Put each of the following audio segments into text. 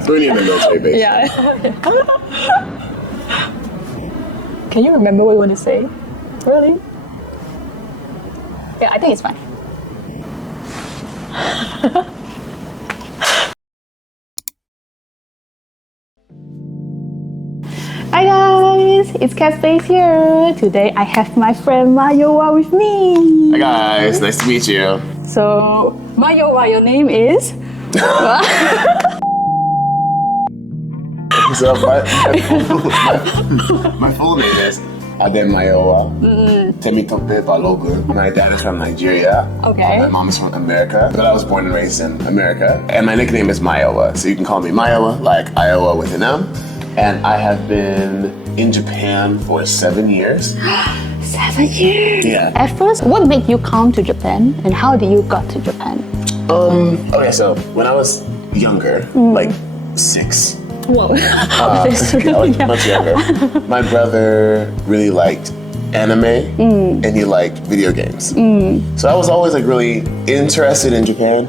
Really in the military base. Yeah. Can you remember what you want to say? Really? Yeah, I think it's fine. Hi guys, it's Katspace here. Today I have my friend Mayowa with me. Hi guys, nice to meet you. So, Mayowa, your name is? So my full name is Mayowa Temitope Balogun. My dad is from Nigeria. Okay. My mom is from America, but I was born and raised in America. And my nickname is Mayowa, so you can call me Mayowa, like Iowa with an M. And I have been in Japan for 7 years. 7 years? Yeah. At first, what made you come to Japan and how did you got to Japan? Okay, so when I was younger, like 6. Whoa. I was much younger. My brother really liked anime and he liked video games. So I was always like really interested in Japan.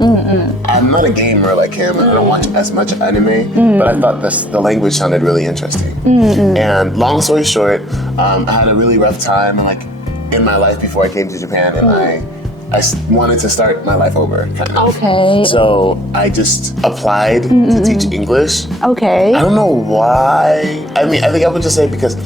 I'm not a gamer like him. I don't watch as much anime, but I thought the language sounded really interesting. And long story short, I had a really rough time in my life before I came to Japan, and I wanted to start my life over, kind of. Okay. So I just applied to teach English. Okay. I don't know why. I mean, I think I would just say because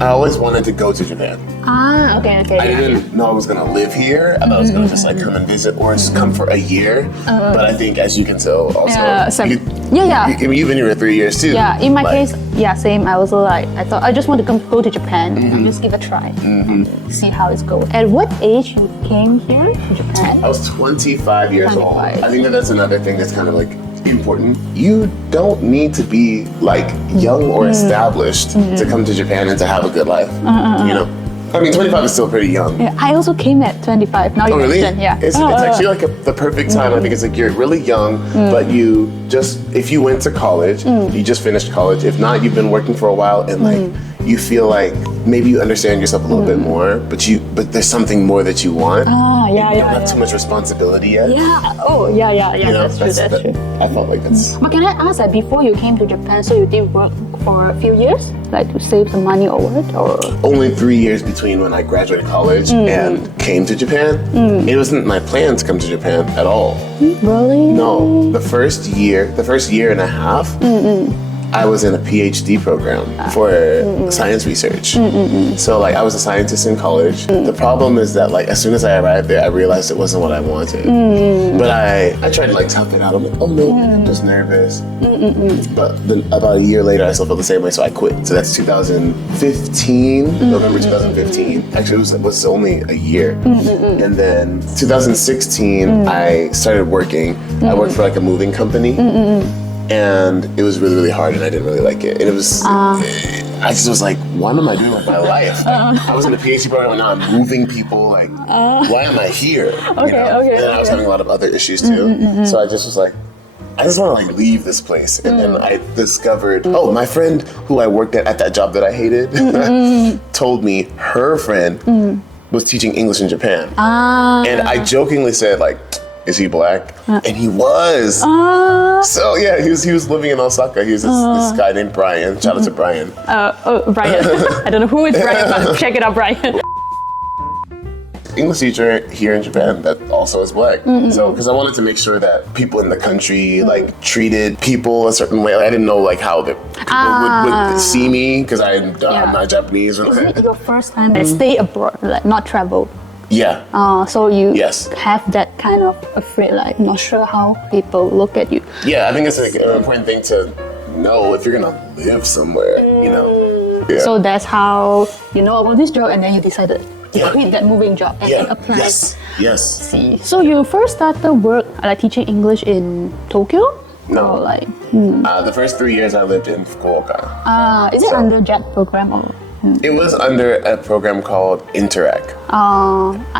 I always wanted to go to Japan. Ah, okay. I didn't know I was gonna live here. I thought I was gonna just come and visit or just come for a year. But I think, as you can tell, also, you've been here for 3 years too. Yeah, in my case, same. I also I thought I just want to go to Japan and just give a try, see how it's going. At what age you came here to Japan? I was 25 years old. 25. I think that's another thing that's kind of important. You don't need to be young or established to come to Japan and to have a good life. You know, I mean, 25 is still pretty young. Yeah, I also came at 25. Now you mentioned, It's actually the perfect time. I think it's you're really young, but you just, if you went to college, you just finished college. If not, you've been working for a while and you feel like maybe you understand yourself a little bit more, but there's something more that you want. You don't have too much responsibility yet. That's true. I felt like that's... But can I ask that before you came to Japan, so you did work for a few years? Like to save some money or what? Or only 3 years between when I graduated college and came to Japan. It wasn't my plan to come to Japan at all. Really? No. The first year and a half, I was in a PhD program for science research. So I was a scientist in college. The problem is that as soon as I arrived there, I realized it wasn't what I wanted. But I tried to tough it out. I'm like, oh no, I'm just nervous. But then about a year later, I still felt the same way, so I quit. So that's 2015, November 2015. Actually, it was only a year. And then 2016, I started working. I worked for a moving company. And it was really, really hard, and I didn't really like it. And it was, I just was like, what am I doing with my life? I was in a PhD program, and now I'm moving people. Why am I here? Okay. And I was having a lot of other issues too. So I just was like, I just want to leave this place. And then I discovered, my friend who I worked at that job that I hated, told me her friend was teaching English in Japan. And I jokingly said, is he black? And he was. So yeah, he was living in Osaka. He was this guy named Brian. Shout out to Brian. Brian. I don't know who is Brian, but check it out, Brian. English teacher here in Japan that also is black. So because I wanted to make sure that people in the country treated people a certain way. I didn't know how the people would see me because I'm not Japanese. Is it your first time stay abroad, not travel? Yeah. So you have that kind of afraid, not sure how people look at you. Yeah, I think it's an important thing to know if you're gonna live somewhere, Yeah. So that's how you know about this job, and then you decided to quit that moving job and then apply. Yes. See. So you first started work teaching English in Tokyo? No. Or the first 3 years I lived in Fukuoka. Is it under JET program or? It was under a program called Interact.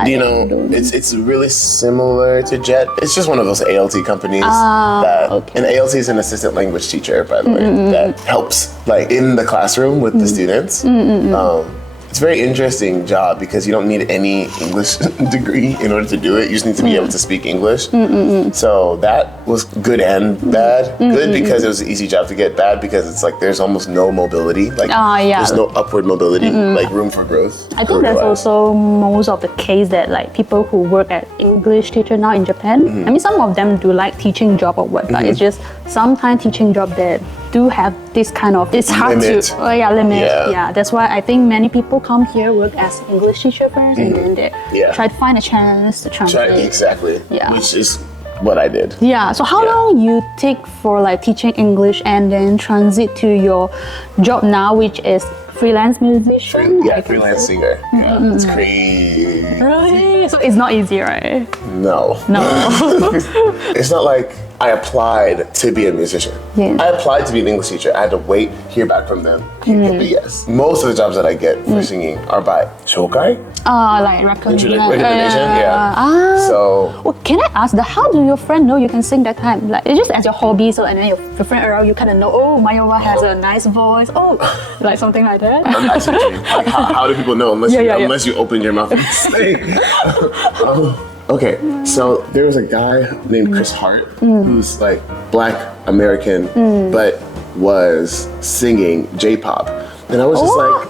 It's really similar to JET. It's just one of those ALT companies and ALT is an assistant language teacher, by the way, that helps in the classroom with the students. it's a very interesting job because you don't need any English degree in order to do it. You just need to be able to speak English. So that was good and bad. Good because it was an easy job to get. Bad because it's like there's almost no mobility. Like there's no upward mobility, like room for growth. I think that's also most of the case that like people who work at English teacher now in Japan. I mean, some of them do like teaching job or what, but it's just sometimes teaching job that do have this kind of, it's hard limit. to limit. Yeah, that's why I think many people come here work as English teacher first, and then they try to find a chance to translate. Exactly. Yeah. Which is what I did. Yeah. So how long you take for like teaching English and then transit to your job now, which is freelance musician? Freelance singer. Yeah, it's crazy. Really? So it's not easy, right? No. It's not like I applied to be a musician. Yeah. I applied to be an English teacher. I had to wait, hear back from them, get the yes. Most of the jobs that I get for singing are by shokai. Like recommendation. So, well, can I ask how do your friend know you can sing that time? Like, it's just as your hobby, so and then your friend around you kind of know, oh, Mayowa has a nice voice, like something like that. like, how do people know unless you open your mouth and sing? Okay, so there was a guy named Chris Hart who's like Black American, but was singing J-pop, and I was just like,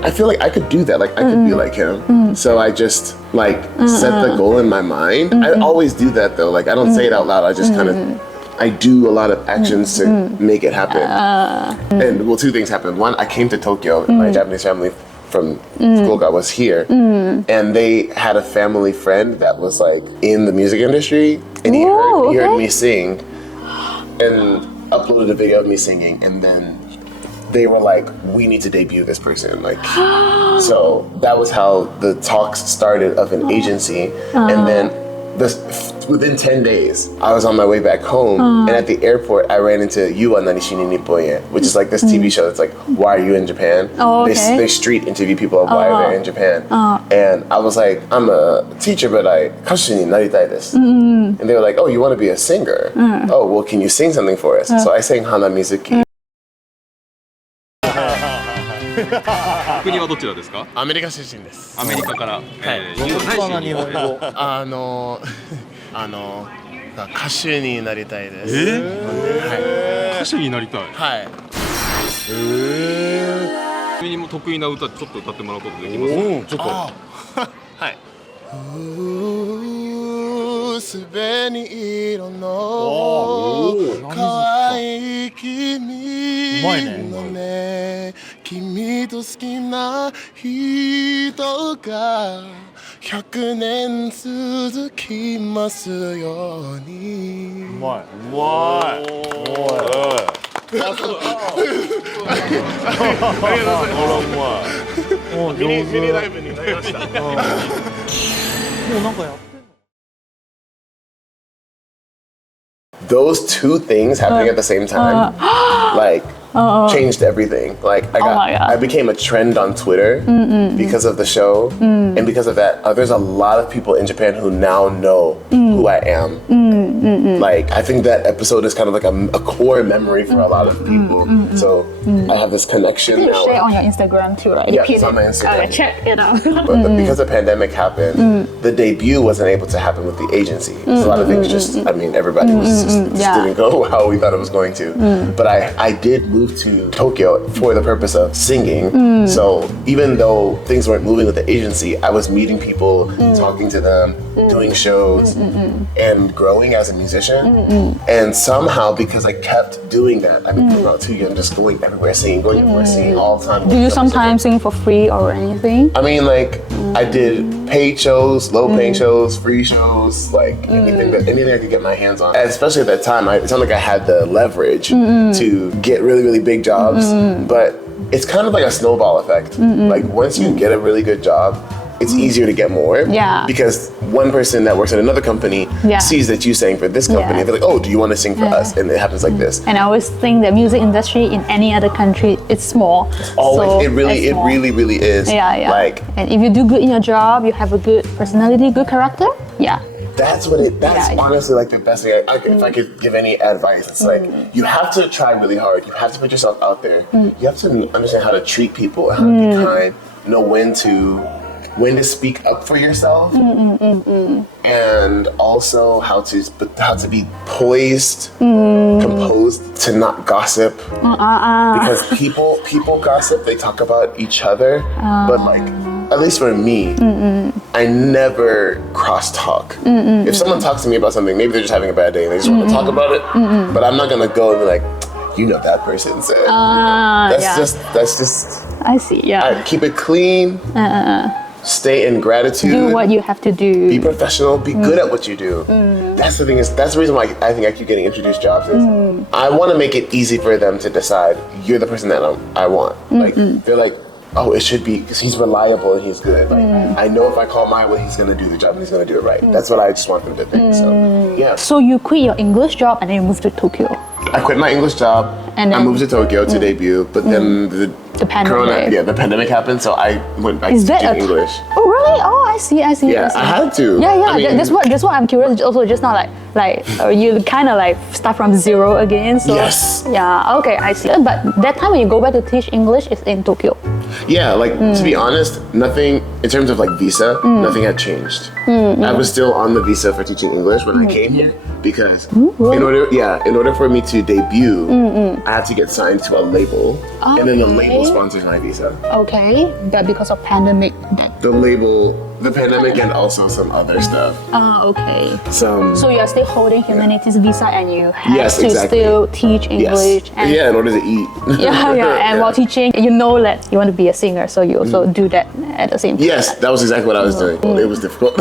I feel like I could do that. Like I could be like him. So I just like set the goal in my mind. I always do that though. Like I don't say it out loud. I just kind of I do a lot of actions to make it happen. And well, two things happened. One, I came to Tokyo. My Japanese family from Fukuoka was here, and they had a family friend that was like in the music industry, and he heard me sing, and uploaded a video of me singing, and then they were like, "We need to debut this person." Like, so that was how the talks started of an agency, and then within 10 days, I was on my way back home, and at the airport, I ran into You wa何しに日本へ, which is like this TV show that's like, why are you in Japan? They street interview people of why they're in Japan. And I was like, I'm a teacher, but I 歌手になりたいです. And they were like, oh, you want to be a singer? Oh, well, can you sing something for us? So I sang Hana Mizuki. 国はどちらですか？アメリカ出身です。アメリカから。日本語。歌手になりたいです。歌手になりたい。はい。君にも得意な歌ちょっと歌ってもらうことできますか？ちょっと。はい。すべに色の可愛い君のね、君と好きな人が100年続きますように。うまい。うまい。ありがとうございます。ミニライブになりました。もうなんかやってんの。Those two things happening at the same time, like changed everything. Like I became a trend on Twitter because of the show, and because of that, there's a lot of people in Japan who now know who I am. Like I think that episode is kind of like a core memory for a lot of people. So I have this connection now. You share on your Instagram too, right? Yeah, it's on my Instagram. Check it out. But because the pandemic happened, the debut wasn't able to happen with the agency. So a lot of things everybody was just didn't go how we thought it was going to. But I did move to Tokyo for the purpose of singing. So even though things weren't moving with the agency, I was meeting people, talking to them, doing shows, and growing as a musician. And somehow, because I kept doing that, I mean, for about 2 years, I'm just going everywhere singing, all the time. Do you sometimes sing for free or anything? I mean, like, I did paid shows, low-paying shows, free shows, like anything I could get my hands on. And especially at that time, it sounded like I had the leverage to get really, really big jobs. But it's kind of like a snowball effect. Like, once you get a really good job, it's easier to get more. Yeah. Because one person that works at another company sees that you sang for this company. They're like, oh, do you want to sing for us? And it happens like this. And I always think the music industry in any other country, it's small. Always, so it really is. Yeah. Like, and if you do good in your job, you have a good personality, good character. Yeah. That's honestly like the best thing. If I could give any advice, it's like you have to try really hard. You have to put yourself out there. You have to understand how to treat people, how to be kind, know when to speak up for yourself, and also how to be poised, composed, to not gossip, because people gossip. They talk about each other, but like, at least for me, I never cross-talk. If someone talks to me about something, maybe they're just having a bad day and they just want to talk about it, but I'm not gonna go and be like, you know, that person said. That's just. I see. Yeah. I keep it clean. Stay in gratitude. Do what you have to do. Be professional. Be good at what you do. That's the thing. That's the reason why I think I keep getting introduced jobs. Is I want to make it easy for them to decide you're the person that I want. Like they're like, oh, it should be because he's reliable and he's good. Like I know if I call Mayowa, he's gonna do the job and he's gonna do it right. That's what I just want them to think. So yeah. So you quit your English job and then you moved to Tokyo. I quit my English job and I moved to Tokyo to debut, but then the pandemic. the pandemic happened, so I went back to teaching English. Oh really? Oh, I see. Yeah, I had to. Yeah. I mean, that's what I'm curious. Also, just not like you kind of like start from zero again. So yes. Yeah. Okay, I see. But that time when you go back to teach English is in Tokyo. Yeah, like to be honest, nothing in terms of like visa, nothing had changed. I was still on the visa for teaching English when I came here because in order for me to debut, I had to get signed to a label, and then the label sponsors my visa. Okay, but because of pandemic, the pandemic, and also some other stuff. Okay. So you are still holding Humanities visa, and you have to exactly. still teach English. Yes. And in order to eat. And while teaching, you know that you want to be a singer, so you also do that at the same time. Yes, that was exactly what I was doing. It was difficult.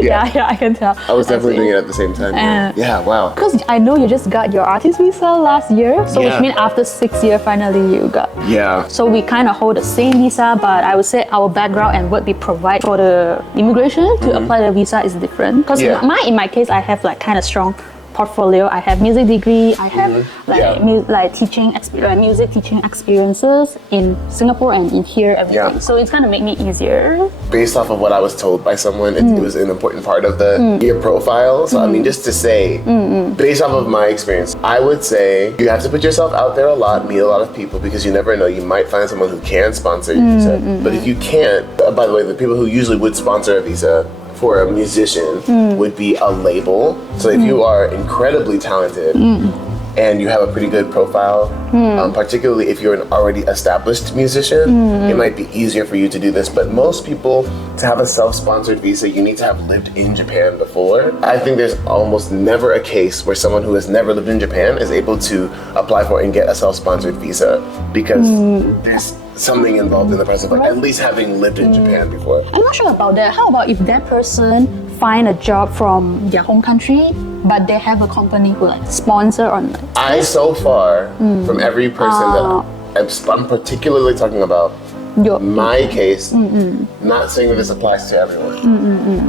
Yeah, I can tell. I was definitely doing it at the same time. Yeah, wow. Because I know you just got your artist visa last year, so which means after 6 years, finally you got. Yeah. So we kind of hold the same visa, but I would say our background and what we provide for the immigration to apply the visa is different. Because in my case, I have like kind of strong portfolio. I have music degree. I have music teaching experiences in Singapore and in here, everything. So it's kind of make me easier. Based off of what I was told by someone, it was an important part of your profile. So I mean, just to say, based off of my experience, I would say you have to put yourself out there a lot, meet a lot of people, because you never know, you might find someone who can sponsor your visa. But if you can't, by the way, the people who usually would sponsor a visa for a musician would be a label. So if you are incredibly talented and you have a pretty good profile, particularly if you're an already established musician, it might be easier for you to do this. But most people, to have a self-sponsored visa, you need to have lived in Japan before. I think there's almost never a case where someone who has never lived in Japan is able to apply for and get a self-sponsored visa, because there's something involved in the process of like at least having lived in Japan before. I'm not sure about that. How about if that person find a job from their home country, but they have a company who like sponsor or like, I so far from every person that I'm particularly talking about, my case, not saying that this applies to everyone.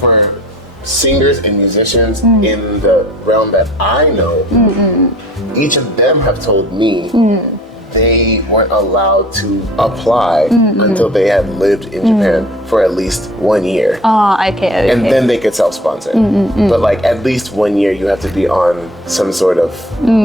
For singers and musicians in the realm that I know, each of them have told me they weren't allowed to apply until they had lived in Japan for at least 1 year. Okay. And then they could self-sponsor. But like at least 1 year you have to be on some sort of,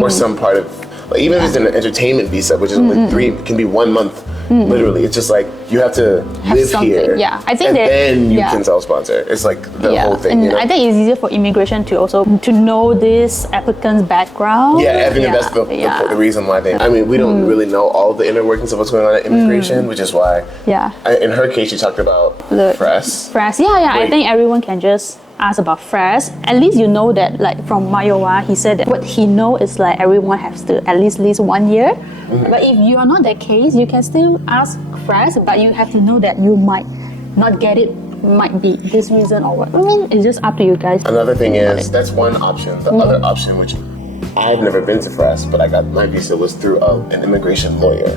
or some part of, like even if it's an entertainment visa, which is only it can be 1 month. Literally, it's just like you have to live here. Yeah, I think and then you can self-sponsor. It's like the whole thing. And you know? I think it's easier for immigration to also to know this applicant's background. Yeah, I think that's the reason why they. I mean, we don't really know all the inner workings of what's going on at immigration, which is why. Yeah. In her case, she talked about FRES. FRES, I think everyone can just ask about FRES. At least you know that, like from Mayowa, he said that what he know is like everyone has to at least 1 year. But if you are not that case, you can still ask FRES, but you have to know that you might not get it, might be this reason or what. I mean, it's just up to you guys. Another thing is, that's one option. The other option, which I've never been to FRES, but I got my visa was through an immigration lawyer.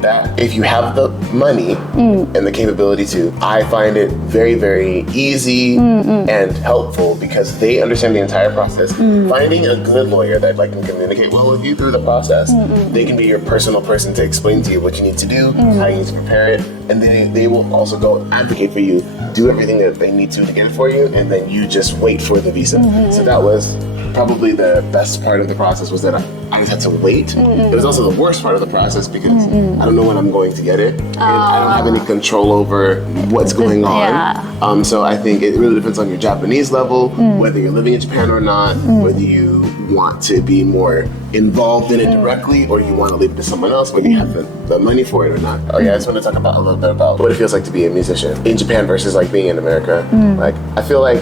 That if you have the money and the capability to, I find it very, very easy and helpful because they understand the entire process. Finding a good lawyer that like can communicate well with you through the process, they can be your personal person to explain to you what you need to do, how you need to prepare it, and then they will also go advocate for you, do everything that they need to get it for you, and then you just wait for the visa. So that was probably the best part of the process was that I just had to wait. It was also the worst part of the process because I don't know when I'm going to get it, and I don't have any control over what's going on. So I think it really depends on your Japanese level, whether you're living in Japan or not, whether you want to be more involved in it directly or you want to leave it to someone else, whether you have the money for it or not. Oh yeah, I just want to talk about a little bit about what it feels like to be a musician in Japan versus like being in America. Like I feel like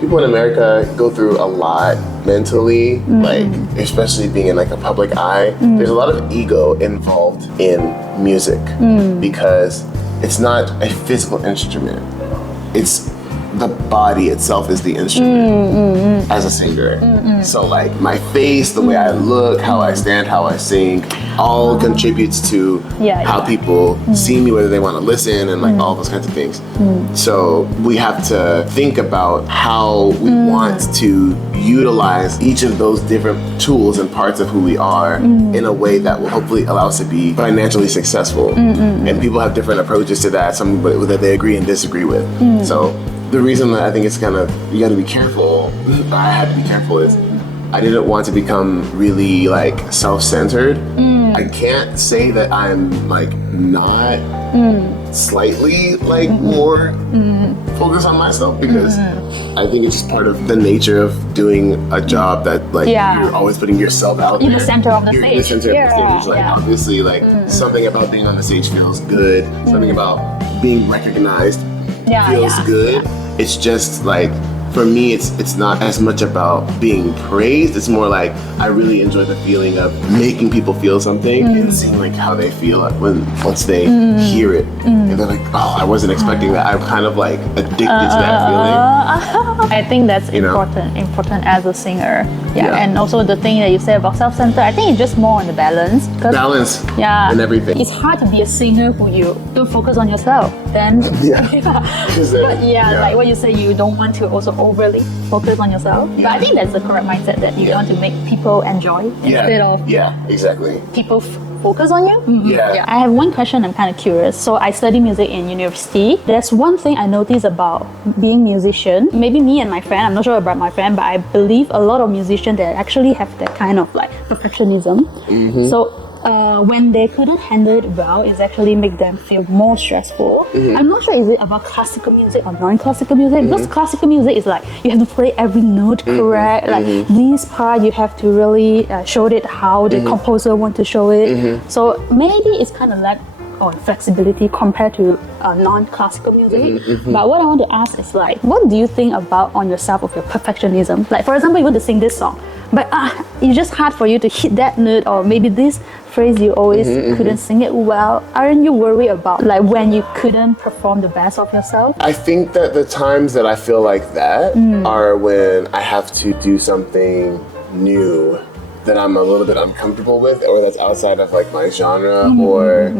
people in America go through a lot mentally, like especially being in like a public eye. There's a lot of ego involved in music because it's not a physical instrument. It's the body itself is the instrument as a singer. So like my face, the way I look, how I stand, how I sing, all contributes to how people see me, whether they want to listen, and like all those kinds of things. So we have to think about how we want to utilize each of those different tools and parts of who we are in a way that will hopefully allow us to be financially successful. And people have different approaches to that, some that they agree and disagree with. So the reason that I think it's kind of, you got to be careful, I had to be careful, is I didn't want to become really like self-centered. I can't say that I'm like not slightly like more focused on myself because I think it's just part of the nature of doing a job that like you're always putting yourself out there. In the center of the stage. In the center of the stage. Like obviously like something about being on the stage feels good. Something about being recognized feels good. It's just like, for me, it's not as much about being praised. It's more like I really enjoy the feeling of making people feel something and seeing like how they feel once they hear it. And they're like, oh, I wasn't expecting that. I'm kind of like addicted to that feeling. I think that's important as a singer. And also the thing that you say about self-centered, I think it's just more on the balance. Balance and everything. It's hard to be a singer who you don't focus on yourself. Then like what you say, you don't want to also overly focus on yourself. But I think that's the correct mindset, that you want to make people enjoy instead of exactly. people focus on you. I have one question. I'm kind of curious. So I study music in university. There's one thing I noticed about being musician. Maybe me and my friend, I'm not sure about my friend, but I believe a lot of musicians that actually have that kind of like perfectionism. So when they couldn't handle it well, it actually make them feel more stressful. I'm not sure, is it about classical music or non-classical music? Because classical music is like you have to play every note correct. Like this part you have to really show it how the composer want to show it. So maybe it's kind of lack on flexibility compared to non-classical music. But what I want to ask is like, what do you think about on yourself of your perfectionism? Like for example, you want to sing this song, but it's just hard for you to hit that note, or maybe this phrase you always couldn't sing it well. Aren't you worried about like when you couldn't perform the best of yourself? I think that the times that I feel like that are when I have to do something new that I'm a little bit uncomfortable with, or that's outside of like my genre, or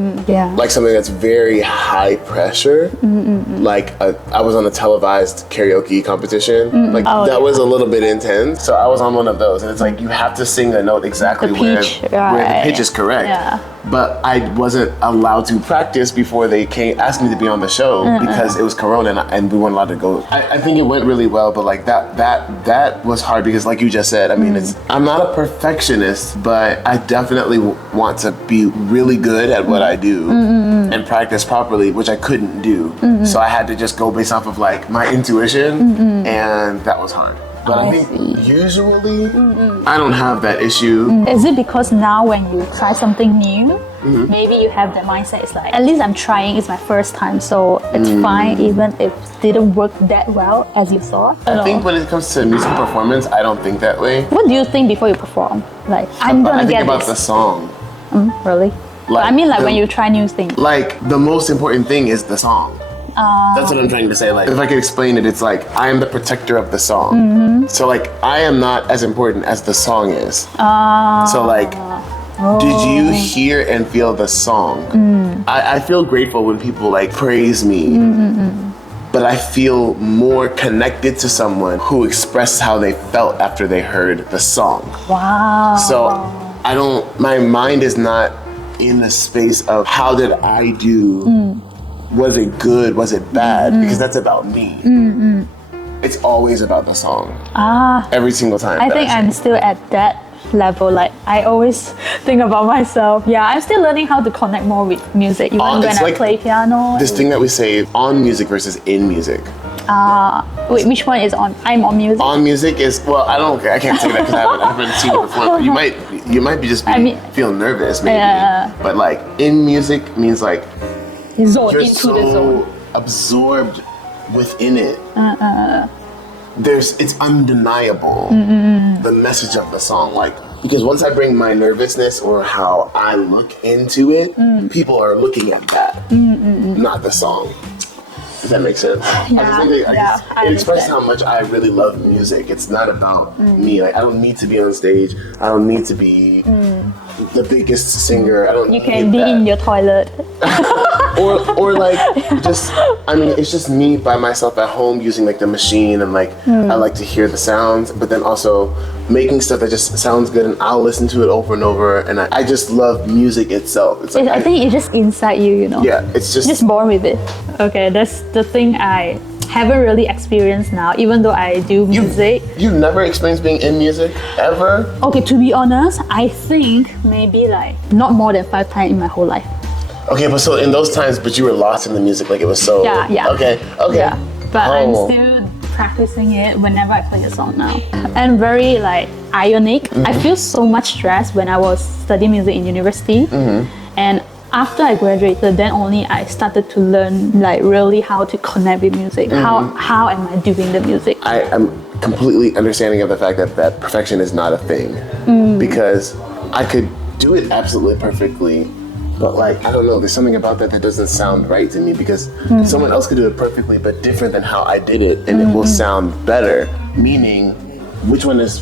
like something that's very high pressure. Like I was on a televised karaoke competition. Like that was a little bit intense. So I was on one of those, and it's like you have to sing a note exactly where the pitch is correct. But I wasn't allowed to practice before they asked me to be on the show because it was Corona and we weren't allowed to go. I think it went really well, but like that was hard because, like you just said, I mean, I'm not a perfectionist, but I definitely want to be really good at what I do and practice properly, which I couldn't do. So I had to just go based off of like my intuition, and that was hard. But I think usually I don't have that issue. Is it because now when you try something new, maybe you have that mindset, it's like, at least I'm trying, it's my first time, so it's fine even if it didn't work that well as you thought? I think when it comes to music performance, I don't think that way. What do you think before you perform? Like, I'm gonna I think get about this. the song. Really? Like, I mean like when you try new things. Like the most important thing is the song. That's what I'm trying to say. Like, if I could explain it, it's like I am the protector of the song. So like I am not as important as the song is. So like, did you hear and feel the song? I feel grateful when people like praise me. But I feel more connected to someone who expressed how they felt after they heard the song. Wow. So my mind is not in the space of how did I do? Was it good? Was it bad? Because that's about me. it's always about the song. Ah, Every single time. I think I'm still at that level. Like I always think about myself. Yeah, I'm still learning how to connect more with music, even when it's I like play piano. this thing that we say on music versus in music. Wait, which one is on? I'm on music. On music is, well, I can't say that because I haven't seen it before. But you might be just feeling nervous maybe. But like in music means like Zone you're into so the zone. absorbed within it. It's undeniable the message of the song. Like, because once I bring my nervousness or how I look into it, people are looking at that, not the song. Does that make sense? It expresses how much I really love music. It's not about me. Like, I don't need to be on stage. I don't need to be the biggest singer. I don't. You can be in your toilet. or like just, I mean, it's just me by myself at home using like the machine, and like I like to hear the sounds, but then also making stuff that just sounds good, and I'll listen to it over and over, and I just love music itself. It's like I think it's just inside you, you know. Yeah, it's just born with it. Okay, that's the thing I haven't really experienced now, even though I do music. You've never experienced being in music ever? Okay, to be honest, I think maybe like not more than 5 times in my whole life. Okay, but so in those times, but you were lost in the music, like it was so. Yeah. Okay. Yeah, but I'm still practicing it whenever I play a song now. And very like ironic. I feel so much stress when I was studying music in university, and after I graduated, then only I started to learn like really how to connect with music. How am I doing the music? I am completely understanding of the fact that perfection is not a thing, because I could do it absolutely perfectly, but like, I don't know, there's something about that doesn't sound right to me, because someone else could do it perfectly but different than how I did it, and it will sound better, meaning which one is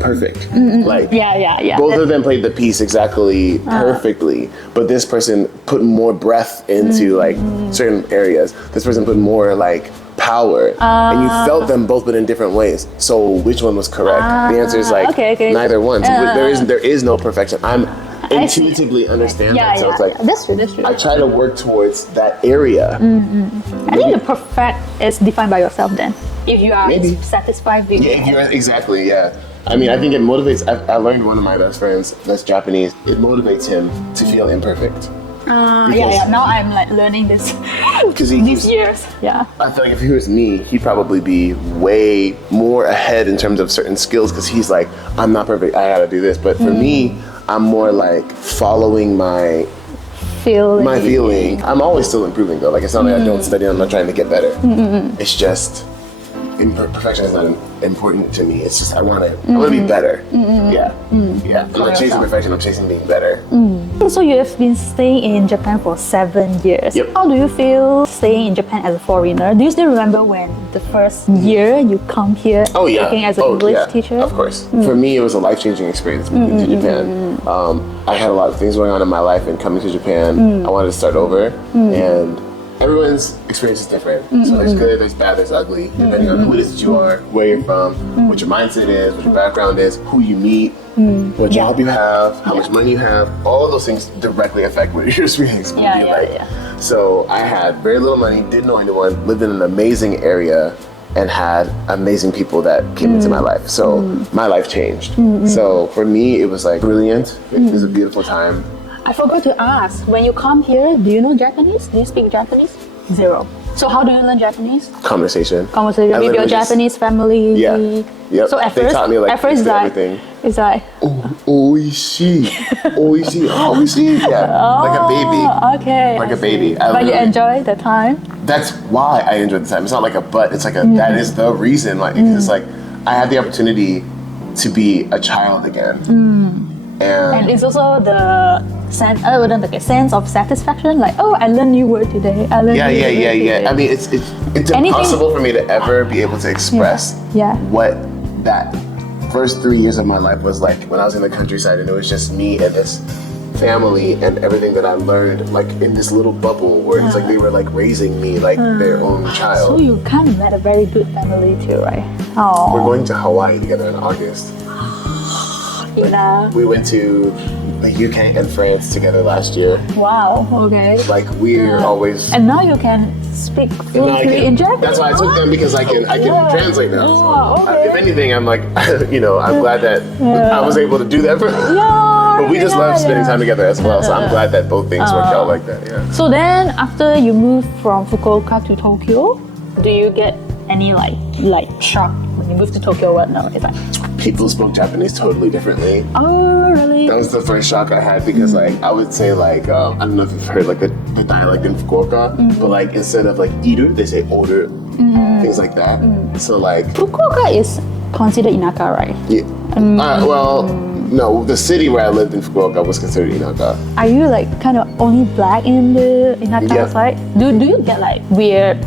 perfect? Like, yeah. Both of them played the piece exactly perfectly, but this person put more breath into like certain areas. This person put more like power, and you felt them both, but in different ways. So which one was correct? The answer is like neither one. So there is no perfection. I'm intuitively understand that. So it's like that's true. I try to work towards that area. I think the perfect is defined by yourself then. If you are satisfied with it. Exactly. I mean, I think it motivates. I learned one of my best friends that's Japanese. It motivates him to feel imperfect. Now I'm like learning this these years. Yeah. I feel like if he was me, he'd probably be way more ahead in terms of certain skills, because he's like, I'm not perfect. I gotta do this. But for me, I'm more like following my feeling. I'm always still improving though. Like, it's not like I don't study. I'm not trying to get better. It's just perfection is not important to me. It's just I want to be better. Yeah. I'm not chasing perfection. I'm chasing being better. So you have been staying in Japan for 7 years. Yep. How do you feel staying in Japan as a foreigner? Do you still remember when the first year you come here working as an English teacher? Of course. For me, it was a life-changing experience moving to Japan. I had a lot of things going on in my life, and coming to Japan, I wanted to start over, and everyone's experience is different. So there's good, there's bad, there's ugly, depending on who it is that you are, where you're from, what your mindset is, what your background is, who you meet, what job you have, how much money you have. All of those things directly affect what your experience will be like. So I had very little money, didn't know anyone, lived in an amazing area, and had amazing people that came into my life. So my life changed. So for me, it was like brilliant. It was a beautiful time. I forgot to ask, when you come here, do you know Japanese? Do you speak Japanese? Zero. So how do you learn Japanese? Conversation With your Japanese family? Yep. So they taught me like everything. It's like oishii. Yeah, like a baby. Okay. Like a baby. But you enjoy the time? That's why I enjoyed the time. It's not like a but, it's like a that is the reason. Like it's like I had the opportunity to be a child again. And it's also the sense of satisfaction, like, oh, I learned new word today. I learned new word today. I mean, it's impossible for me to ever be able to express what that first 3 years of my life was like when I was in the countryside, and it was just me and this family and everything that I learned like in this little bubble where it's like they were like raising me like their own child. So you kind of met a very good family too, right? Oh. We're going to Hawaii together in August. We went to the UK and France together last year. Wow, okay. Like we're always... And now you can speak And I fluently in Japanese. that's why I took them, because I can Yeah. translate now. So, Yeah, okay. if anything, I'm like, I'm glad that I was able to do that for Yeah, But we just love spending yeah. time together as well. So I'm glad that both things worked out like that. Yeah. So then, after you move from Fukuoka to Tokyo, do you get any like shock when you move to Tokyo? What? No, it's like, People spoke Japanese totally differently. oh really? That was the first shock I had, because like I would say like I don't know if you've heard like the dialect in Fukuoka, but like instead of like iru, they say oru, things like that. So like Fukuoka is considered inaka, right? yeah. No, the city where I lived in Fukuoka was considered inaka. Are you like kind of only black in the inaka Yeah. side? Do you get like weird,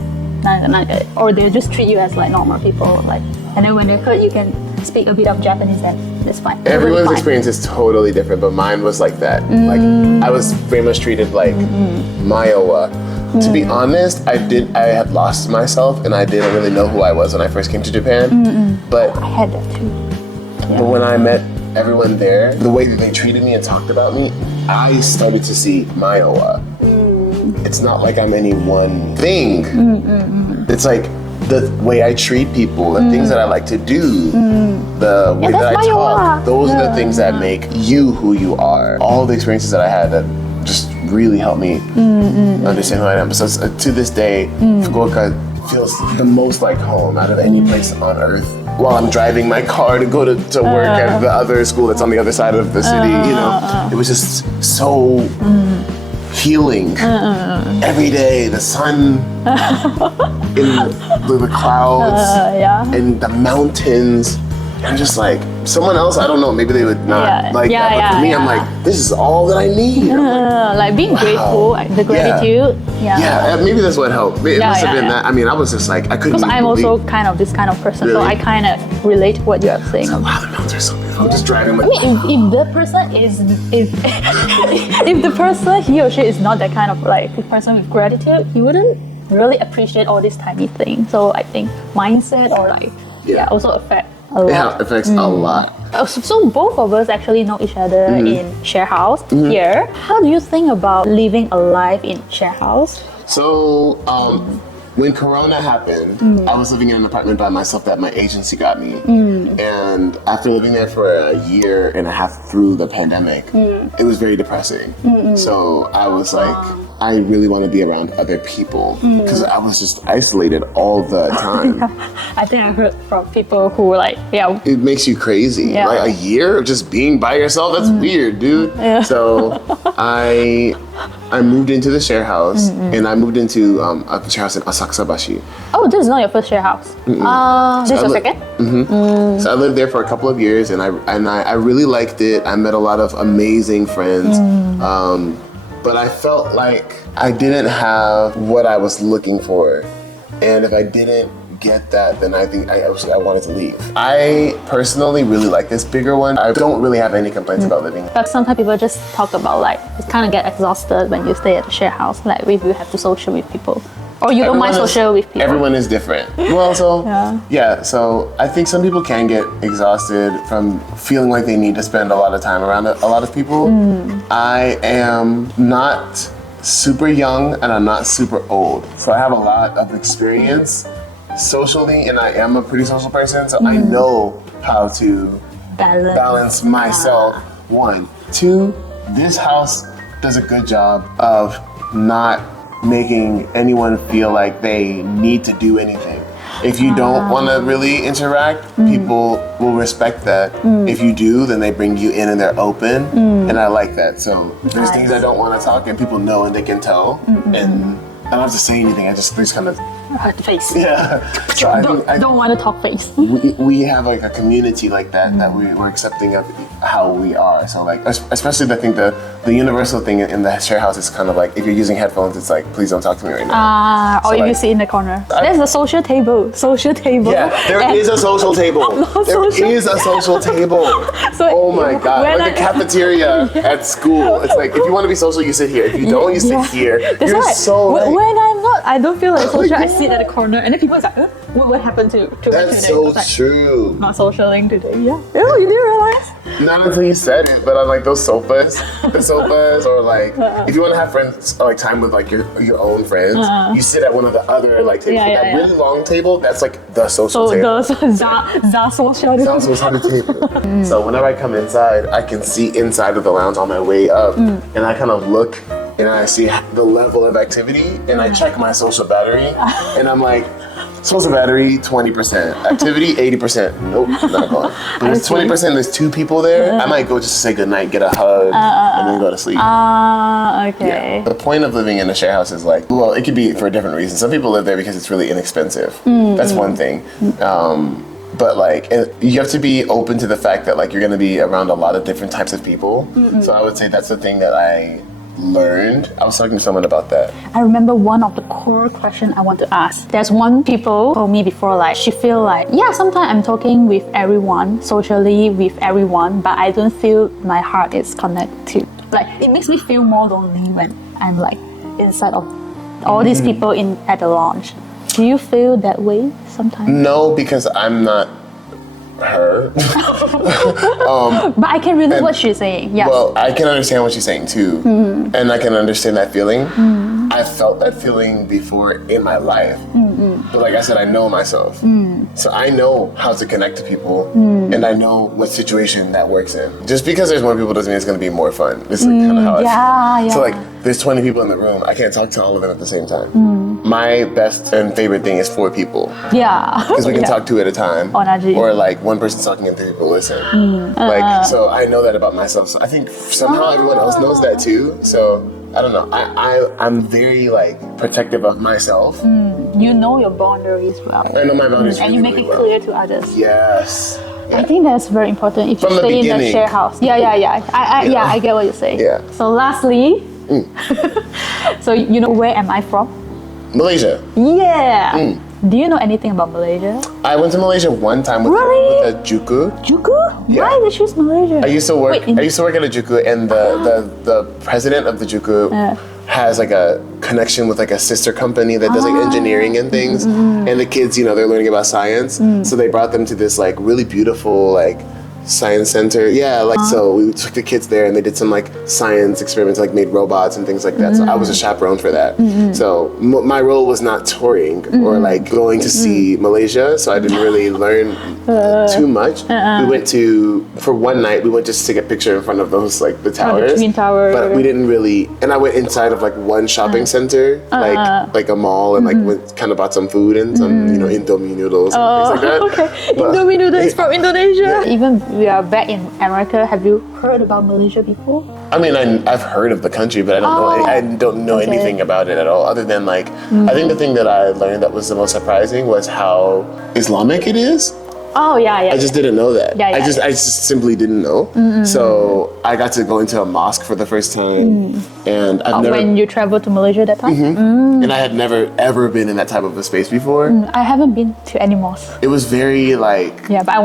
or they just treat you as like normal people, like, and then when they heard you can speak a bit of Japanese, then it's fine. Everyone's Fine. experience is totally different, but mine was like that. Like I was very much treated like Mayowa. To be honest, I had lost myself, and I didn't really know who I was when I first came to Japan. But I had that too. But when I met everyone there, the way that they treated me and talked about me, I started to see Mayowa. It's not like I'm any one thing. It's like the way I treat people, the things that I like to do, the way that I that's talk. Mayowa. Those are the things that make you who you are. All the experiences that I had that just really helped me understand who I am. So to this day, Fukuoka feels the most like home out of any place on earth. While I'm driving my car to go to work at the other school that's on the other side of the city, it was just so healing. Every day, the sun, in the clouds, and the mountains. I'm just like, someone else, I don't know, maybe they would not like that. But for me, I'm like, this is all that I need. Like being grateful, the gratitude. Yeah, maybe that's what helped. It must have been that. I mean, I was just like, I couldn't. Because I'm believe. also kind of this kind of person, so Really? I kind of relate to what you are saying. Wow, the mountains are so beautiful. I'm just driving. I mean, if the person is, if the person, he or she is not that kind of like person with gratitude, he wouldn't really appreciate all these tiny things. So I think mindset or like, also affect a lot. Yeah, it affects a lot. So both of us actually know each other in sharehouse here. How do you think about living a life in sharehouse? So, when Corona happened, I was living in an apartment by myself that my agency got me. And after living there for a year and a half through the pandemic, it was very depressing. So I was like, I really want to be around other people, because I was just isolated all the time. I think I heard from people who were like, It makes you crazy. Yeah. Like a year of just being by yourself, that's weird, dude. So I moved into the share house, and I moved into a share house in Asakusa-bashi. oh, this is not your first share house. This is your second? So I lived there for a couple of years, and I really liked it. I met a lot of amazing friends, but I felt like I didn't have what I was looking for, and if I didn't get that, then I think I wanted to leave. I personally really like this bigger one. I don't really have any complaints about living. But sometimes people just talk about like, you kind of get exhausted when you stay at the share house, like if you have to social with people. Or you don't mind social with people. Everyone is different. Well, so so I think some people can get exhausted from feeling like they need to spend a lot of time around a lot of people. I am not super young and I'm not super old, so I have a lot of experience socially, and I am a pretty social person, so I know how to balance myself. One, two, this house does a good job of not making anyone feel like they need to do anything. If you don't want to really interact, people will respect that. If you do, then they bring you in and they're open, and I like that. So there's things I don't want to talk, and people know and they can tell, and I don't have to say anything. I just kind of face. Yeah. So I don't want to talk face. we have like a community like that we're accepting of how we are. So like, especially I think the universal thing in the share house is kind of like, if you're using headphones, it's like, please don't talk to me right now. Or if you sit in the corner. There's a social table. Yeah, there is a social table. There is a social table. So oh my God, like the cafeteria at school. It's like, if you want to be social, you sit here. If you don't, you sit here. That's You're right. so like, when I'm not I don't feel like social. I sit at the corner and then people are like, what happened to That's today? so Like, true. not socialing today. Yeah. Oh, you didn't realize? Not until you said it, but on like those sofas, or like if you want to have friends, like time with like your own friends, you sit at one of the other like tables. That really long table, that's like the social table. So the social. That's what's on the table. So whenever I come inside, I can see inside of the lounge on my way up, and I kind of look and I see the level of activity, and I check my social battery, and I'm like, social battery 20%, activity 80%. Nope, not going. But it's 20%. There's 2 people there. I might go just to say goodnight, get a hug, and then go to sleep. Okay. Yeah. The point of living in a share house is like, well, it could be for different reasons. Some people live there because it's really inexpensive. That's one thing. But like, you have to be open to the fact that like you're going to be around a lot of different types of people. So I would say that's the thing that I learned. I was talking to someone about that. I remember one of the core questions I want to ask. There's one people told me before, like she feel like, yeah, sometimes I'm talking with everyone, socially with everyone, but I don't feel my heart is connected. Like it makes me feel more lonely when I'm like inside of all these people at the lounge. Do you feel that way sometimes? No, because I'm not her. But I can relate what she's saying. Yeah. Well, I can understand what she's saying too, and I can understand that feeling. I felt that feeling before in my life, but like I said, I know myself, so I know how to connect to people, and I know what situation that works in. Just because there's more people doesn't mean it's going to be more fun. This is like kind of how I feel. So like, there's 20 people in the room. I can't talk to all of them at the same time. My best and favorite thing is 4 people. Yeah. Because we can talk 2 at a time. Or like one person talking and 3 people listen. Like, so I know that about myself. So I think somehow everyone else knows that too. So I don't know. I'm very like protective of myself. You know your boundaries well. I know my boundaries and you make it clear to others. Yes. I think that's very important if you From the stay in a beginning. share house. Yeah. I get what you say. Yeah. So lastly, so you know where am I from? Malaysia. Yeah. Do you know anything about Malaysia? I went to Malaysia one time with a juku. Juku? Yeah. Why did you choose Malaysia? I used to work at a juku, and the president of the juku has like a connection with like a sister company that does like engineering and things. And the kids, they're learning about science, so they brought them to this like really beautiful like science center. Yeah, like so we took the kids there and they did some like science experiments, like made robots and things like that. So I was a chaperone for that. So my role was not touring or like going to see Malaysia, so I didn't really learn too much. We went for one night, we went just to take a picture in front of those like the towers. The Twin Tower. But we didn't really, and I went inside of like one shopping center, like a mall, and like went kind of bought some food and some Indomie noodles and things like that. Okay, Indomie noodles from Indonesia. Even we are back in America. Have you heard about Malaysia before? I mean, I've heard of the country, but I don't know anything about it at all. Other than like, I think the thing that I learned that was the most surprising was how Islamic it is. Oh yeah. I just didn't know that. Yeah, I just simply didn't know. So I got to go into a mosque for the first time, and I've never. When you traveled to Malaysia that time. And I had never ever been in that type of a space before. I haven't been to any mosque. It was very like. Yeah, but I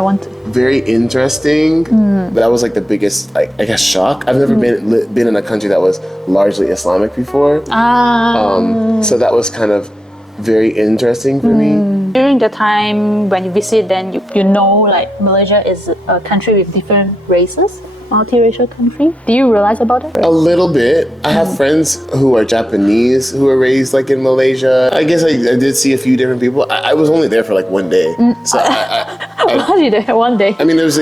want to. Very interesting, but that was like the biggest, like I guess, shock. I've never been in a country that was largely Islamic before. So that was kind of very interesting for me. During the time when you visit, then you know like Malaysia is a country with different races, multiracial country. Do you realize about it? A little bit. I have friends who are Japanese who were raised like in Malaysia. I guess I did see a few different people. I was only there for like one day, so Only there one day. I mean, it was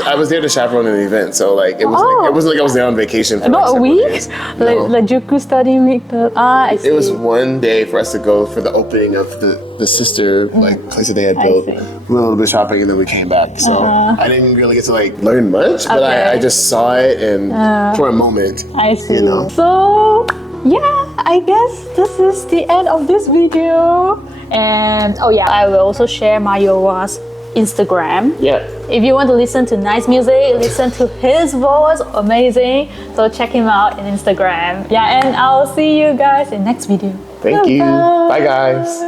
I was there to chaperone an event, so like it wasn't like I was there on vacation for Not like a week? days. No. Like Juku study week. I see. It was one day for us to go for the opening of the sister like place that they had built. We went a little bit shopping and then we came back. So I didn't really get to like learn much, but I just saw it and for a moment. I see. So yeah, I guess this is the end of this video. And I will also share Mayowa's Instagram. Yeah. If you want to listen to nice music, listen to his voice, amazing. So check him out on Instagram. Yeah, and I'll see you guys in next video. Thank you. Bye guys.